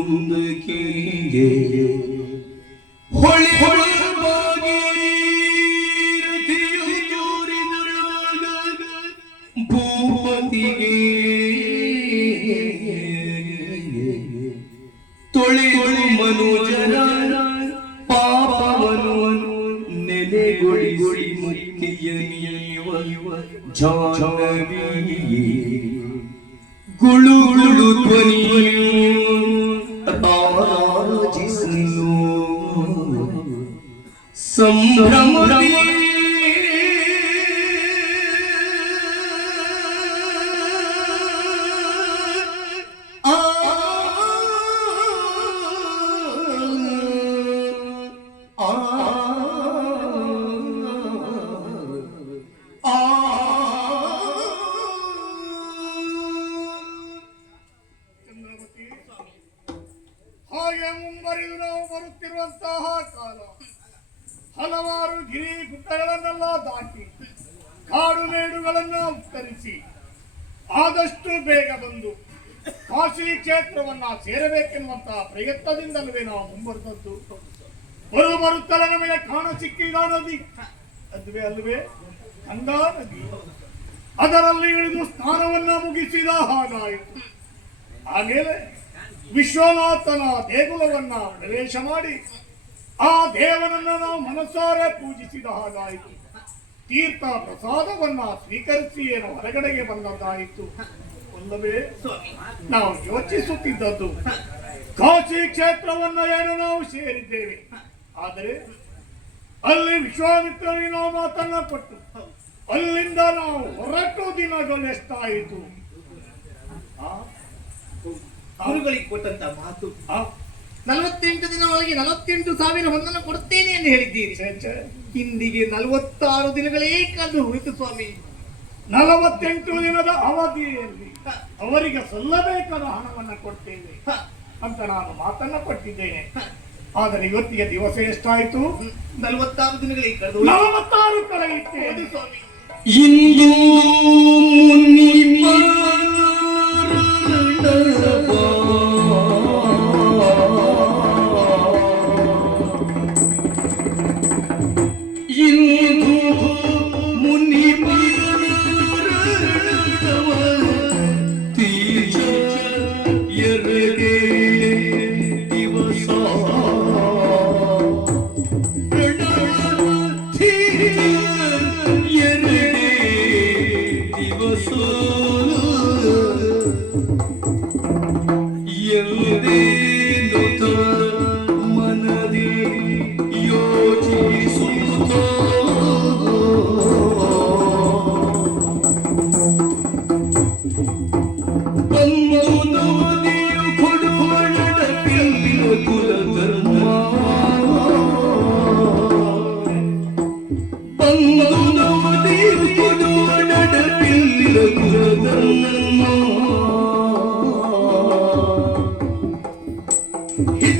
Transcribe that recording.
ಮುಂದಕ್ಕೆ ಹೊಳೆ ಭೂಪತಿಗೆ ತೊಳೆದು ಮನುಜರ ಪಾಪವನು ನೆಲೆಗೊಳಿಸಿ ಮುಕ್ತಿಯನಿಯುವ ಜಾಹ್ನವಿಯೇ ಗುಳು ಗುಳು ಧ್ವನಿಯು ರಾಜಿಸಲು ಸಂಭ್ರಮದಿ ಹಾಗೆ ಮುಂಬರಿದು ನಾವು ಬರುತ್ತಿರುವಂತಹ ಕಾಲ ಹಲವಾರು ಗಿರಿ ಗುಡ್ಡಗಳನ್ನೆಲ್ಲ ದಾಟಿ ಕಾಡು ಮೇಡುಗಳನ್ನ ಉತ್ತರಿಸಿ ಆದಷ್ಟು ಬೇಗ ಬಂದು ಕಾಶಿ ಕ್ಷೇತ್ರವನ್ನ ಸೇರಬೇಕೆನ್ನುವಂತಹ ಪ್ರಯತ್ನದಿಂದಲೇ ನಾವು ಮುಂಬರುತ್ತದ್ದು. ಬರುತ್ತಲೇ ನಮಗೆ ಕಾಣ ಸಿಕ್ಕಿದ ನದಿ ಅಲ್ವೇ ಗಂಗಾ ನದಿ. ಅದರಲ್ಲಿ ಇಳಿದು ಸ್ನಾನವನ್ನ ಮುಗಿಸಿದ ಹಾಗಾಯಿತು. ಆಮೇಲೆ ವಿಶ್ವನಾಥನ ದೇಗುಲವನ್ನ ಪ್ರವೇಶ ಮಾಡಿ ಆ ದೇವನನ್ನ ನಾವು ಮನಸಾರೆ ಪೂಜಿಸಿದ ಹಾಗಾಯಿತು. ತೀರ್ಥ ಪ್ರಸಾದವನ್ನ ಸ್ವೀಕರಿಸಿ ಏನು ಹೊರಗಡೆಗೆ ಬಂದದ್ದಾಯಿತು. ಅಲ್ಲವೇ ನಾವು ಯೋಚಿಸುತ್ತಿದ್ದದ್ದು ಕಾಶಿ ಕ್ಷೇತ್ರವನ್ನ ಏನು ನಾವು ಸೇರಿದ್ದೇವೆ. ಆದರೆ ಅಲ್ಲಿ ವಿಶ್ವಾಮಿತ್ರನಿಗೆ ನಾವು ಮಾತನ್ನ ಕೊಟ್ಟು ಅಲ್ಲಿಂದ ನಾವು ಹೊರಟು ದಿನಗಳು ಎಷ್ಟಾಯಿತು. ಅವರುಗಳಿಗೆ ಕೊಟ್ಟಂತ ಮಾತು 48 ದಿನ ಒಳಗೆ 48,000 ಹೊಂದನ್ನು ಕೊಡುತ್ತೇನೆ ಎಂದು ಹೇಳಿದ್ದೀರಿ. ಹಿಂದಿಗೆ 46 ದಿನಗಳೇ ಕಳೆದು ಹೋಯಿತು ಸ್ವಾಮಿ. 48 ದಿನದ ಅವಧಿಯಲ್ಲಿ ಅವರಿಗೆ ಸಲ್ಲಬೇಕಾದ ಹಣವನ್ನ ಕೊಡ್ತೇವೆ ಅಂತ ನಾನು ಮಾತನ್ನ ಕೊಟ್ಟಿದ್ದೇನೆ. ಆದರೆ ಇವತ್ತಿಗೆ ದಿವಸ ಎಷ್ಟಾಯಿತು? 46 ದಿನಗಳೇ ಕಳೆದು 46 ಕಳೆಯುತ್ತೇನೆ ಸ್ವಾಮಿ. ಇಂದು Hit